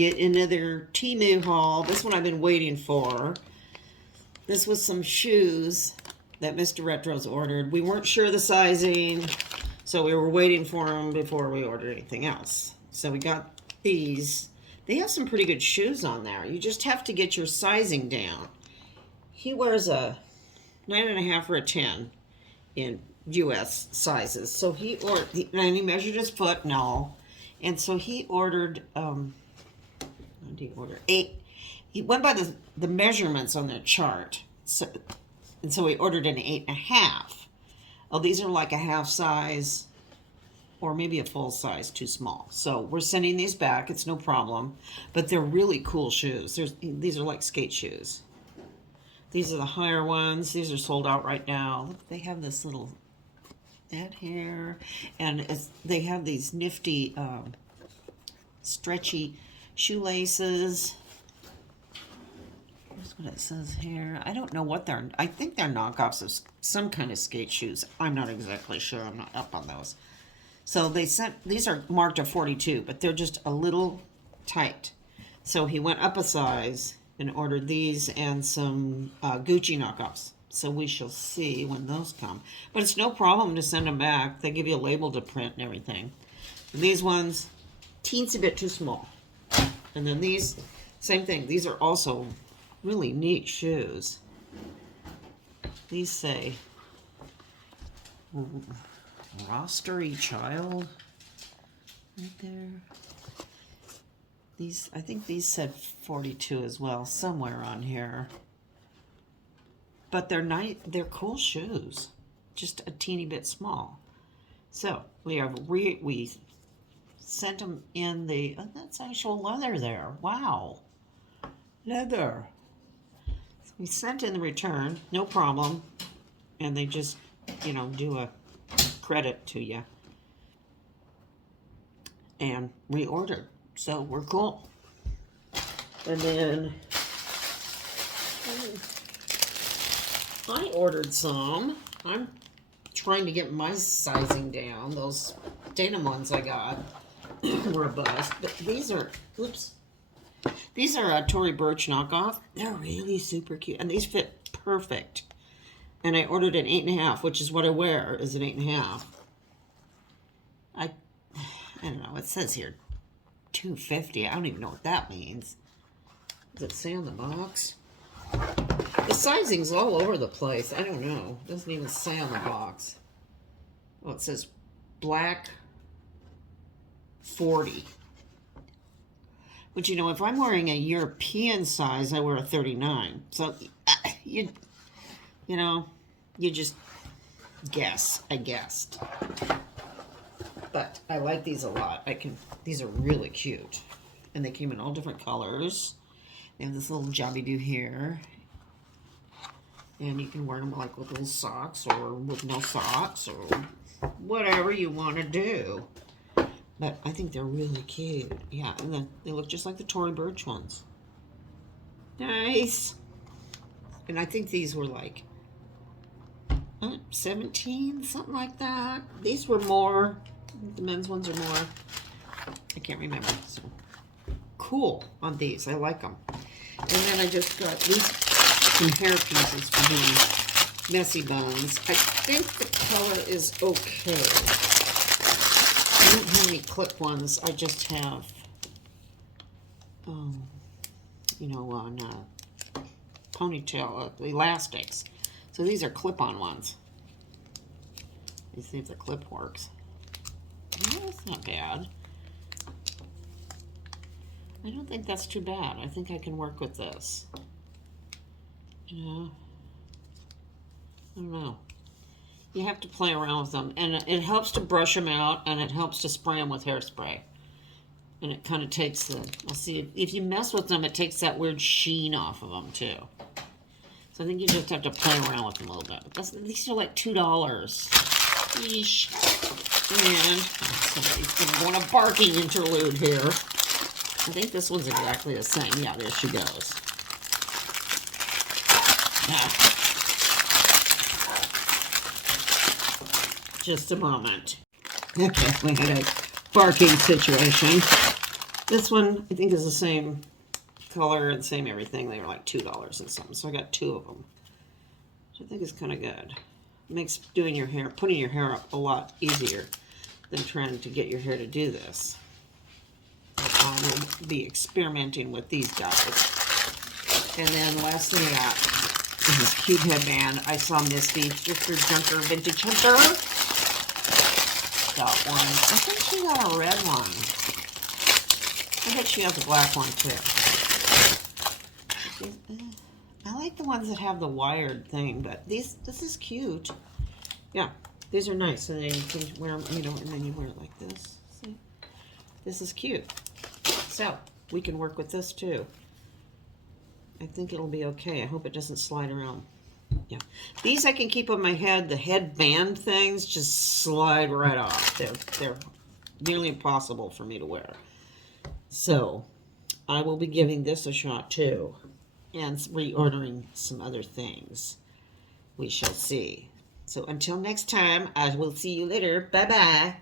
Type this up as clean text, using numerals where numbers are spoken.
get another Temu haul. This one I've been waiting for. This was some shoes that Mr. Retros ordered. We weren't sure the sizing, so we were waiting for them before we ordered anything else. So we got these. They have some pretty good shoes on there. You just have to get your sizing down. He wears a 9.5 or a 10 in US sizes. So he ordered, and he measured his foot and all. And so he ordered, what did he order? 8. He went by the measurements on the chart. And so he ordered an 8.5. Oh, these are like a half size or maybe a full size too small. So we're sending these back. It's no problem. But they're really cool shoes. These are like skate shoes. These are the higher ones. These are sold out right now. Look, they have this little ad here. And they have these nifty stretchy shoelaces. Here's what it says here. I don't know what they're... I think they're knockoffs of some kind of skate shoes. I'm not exactly sure. I'm not up on those. So they sent... These are marked a 42, but they're just a little tight. So he went up a size and ordered these and some Gucci knockoffs. So we shall see when those come. But it's no problem to send them back. They give you a label to print and everything. And these ones, teensy bit too small. And then these, same thing. These are also really neat shoes. These say, rostery child, right there. These, I think these said 42 as well, somewhere on here. But they're nice, they're cool shoes, just a teeny bit small. So we sent them in the, oh, that's actual leather there. Wow, leather. So we sent in the return, no problem, and they just, you know, do a credit to you and reordered. So we're cool. And then I ordered some. I'm trying to get my sizing down. Those denim ones I got were a bust. But these are, oops. These are a Tory Burch knockoff. They're really super cute. And these fit perfect. And I ordered an 8.5, which is what I wear, is an 8.5. I don't know. It says here $250. I don't even know what that means. Does it say on the box? The sizing's all over the place. I don't know. It doesn't even say on the box. Well, it says black 40. But you know, if I'm wearing a European size, I wear a 39. So you know, you just guess. I guessed. But I like these a lot. These are really cute. And they came in all different colors. They have this little jobby-do here. And you can wear them like with little socks or with no socks or whatever you want to do. But I think they're really cute. Yeah, and then they look just like the Tory Burch ones. Nice. And I think these were like 17, something like that. These were more. The men's ones are more. I can't remember. So cool on these. I like them. And then I just got these some hair pieces for doing messy buns. I think the color is okay. I don't have any clip ones. I just have, you know, on ponytail elastics. So these are clip-on ones. Let's see if the clip works. Oh, that's not bad. I don't think that's too bad. I think I can work with this. You know, I don't know. You have to play around with them, and it helps to brush them out, and it helps to spray them with hairspray. And it kind of takes the, I'll see, if you mess with them, it takes that weird sheen off of them too. So I think you just have to play around with them a little bit. These are like $2. Yeesh. And somebody's going to go on a barking interlude here. I think this one's exactly the same. Yeah, there she goes. Just a moment. Okay, we had a barking situation. This one, I think, is the same color and same everything. They were like $2 and something. So I got 2 of them. Which I think is kind of good. Makes doing your hair, putting your hair up a lot easier than trying to get your hair to do this. I will be experimenting with these guys. And then last thing I got is this cute headband. I saw Misty, Thrifter Junker, Vintage Hunter. Got one. I think she got a red one. I bet she has a black one too. I like the ones that have the wired thing, but this is cute. Yeah, these are nice, and then you can wear them, you know, and then you wear it like this. See, this is cute. So we can work with this too. I think it'll be okay. I hope it doesn't slide around. Yeah, these I can keep on my head. The headband things just slide right off. They're nearly impossible for me to wear. So I will be giving this a shot too, and reordering some other things. We shall see. So until next time, I will see you later. Bye-bye.